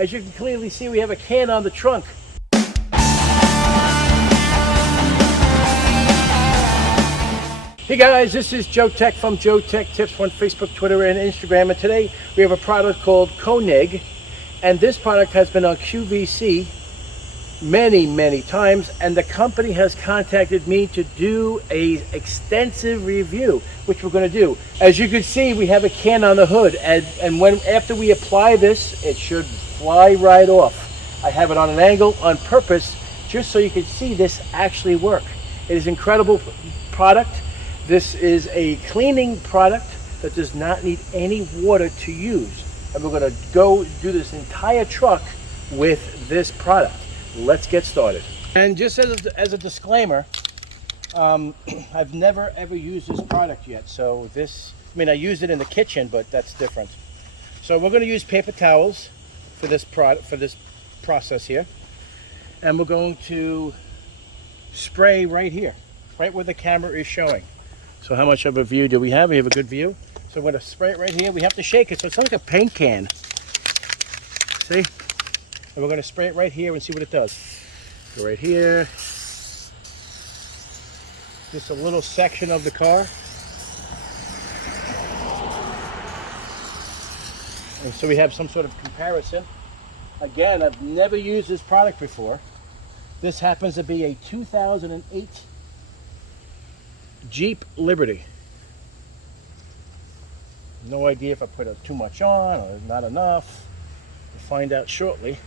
As you can clearly see, we have a can on the trunk. Hey guys, this is Joe Tech from JoeteckTips on Facebook, Twitter, and Instagram. And today we have a product called Koenig. And this product has been on QVC many times. And the company has contacted me to do an extensive review, which we're going to do. As you can see, we have a can on the hood. And after we apply this, it should fly right off. I have it on an angle on purpose, just so you can see this actually work. It is an incredible product. This is a cleaning product that does not need any water to use. And we're going to go do this entire truck with this product. Let's get started. And just as a disclaimer, I've never ever used this product yet. So I used it in the kitchen, but that's different. So we're going to use paper towels for this process here. And we're going to spray right here, right where the camera is showing. So how much of a view do we have? We have a good view. So we're going to spray it right here. We have to shake it, so it's like a paint can. See? And we're going to spray it right here and see what it does. Go right here. Just a little section of the car. And so we have some sort of comparison. Again, I've never used this product before. This happens to be a 2008 Jeep Liberty. No idea if I put too much on or not enough. We'll find out shortly.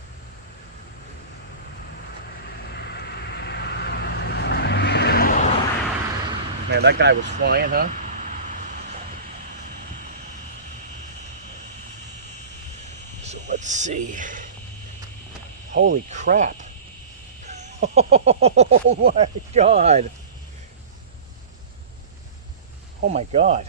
Man, that guy was flying, huh? So let's see. Holy crap. Oh my God. Oh my God.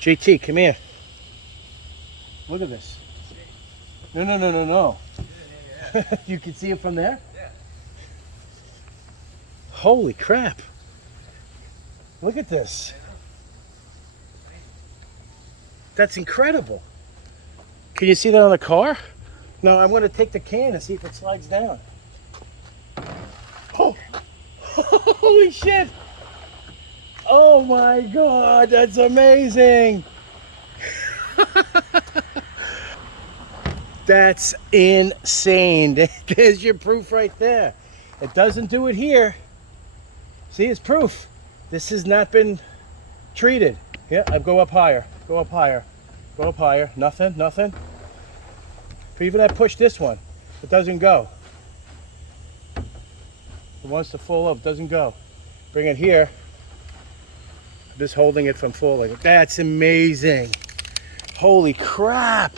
JT, come here. Look at this. No. You can see it from there? Yeah. Holy crap. Look at this. That's incredible. Can you see that on the car? No, I'm going to take the can and see if it slides down. Oh, holy shit. Oh my God, that's amazing. That's insane. There's your proof right there. It doesn't do it here. See, it's proof. This has not been treated. Yeah, I go up higher, go up higher, go up higher. Nothing. But even I push this one, it doesn't go. It wants to fall up, doesn't go. Bring it here. Just holding it from falling. That's amazing. Holy crap.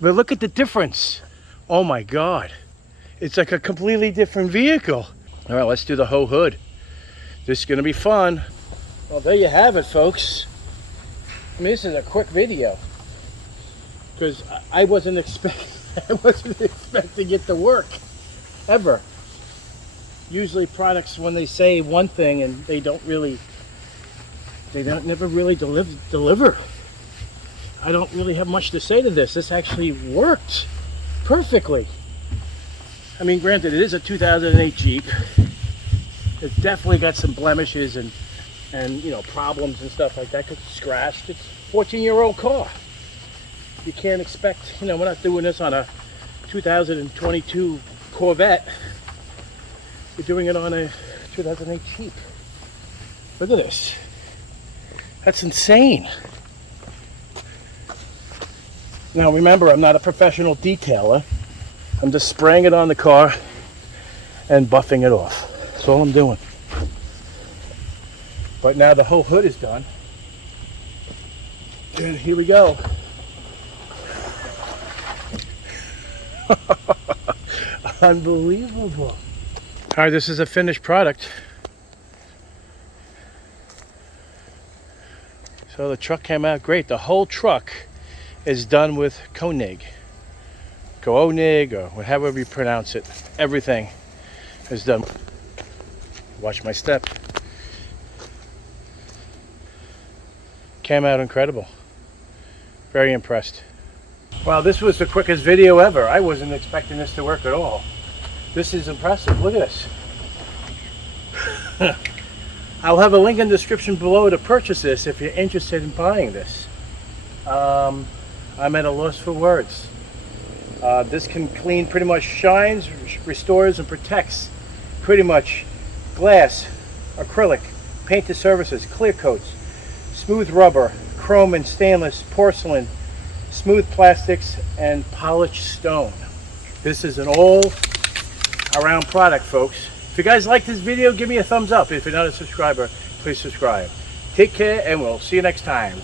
But look at the difference. Oh my God. It's like a completely different vehicle. All right, let's do the whole hood. This is going to be fun. Well, there you have it, folks. I mean, this is a quick video because I wasn't expecting it to work ever. Usually products, when they say one thing and they don't never really deliver. I don't really have much to say to this. This actually worked perfectly. I mean, granted, it is a 2008 Jeep. It's definitely got some blemishes and problems and stuff like that. It's scratched. It's a 14-year-old car. You can't expect, we're not doing this on a 2022 Corvette. We're doing it on a 2008 Jeep. Look at this. That's insane. Now remember, I'm not a professional detailer. I'm just spraying it on the car and buffing it off. That's all I'm doing. But now the whole hood is done. And here we go. Unbelievable. All right, this is a finished product. So the truck came out great. The whole truck is done with Koenig. Koenig, or however you pronounce it. Everything is done. Watch my step. Came out incredible. Very impressed. Wow, this was the quickest video ever. I wasn't expecting this to work at all. This is impressive. Look at this. I'll have a link in the description below to purchase this if you're interested in buying this. I'm at a loss for words. This can clean, pretty much shines, restores, and protects pretty much glass, acrylic, painted surfaces, clear coats, smooth rubber, chrome and stainless, porcelain, smooth plastics, and polished stone. This is an all-around product, folks. If you guys like this video, give me a thumbs up. If you're not a subscriber, please subscribe. Take care, and we'll see you next time.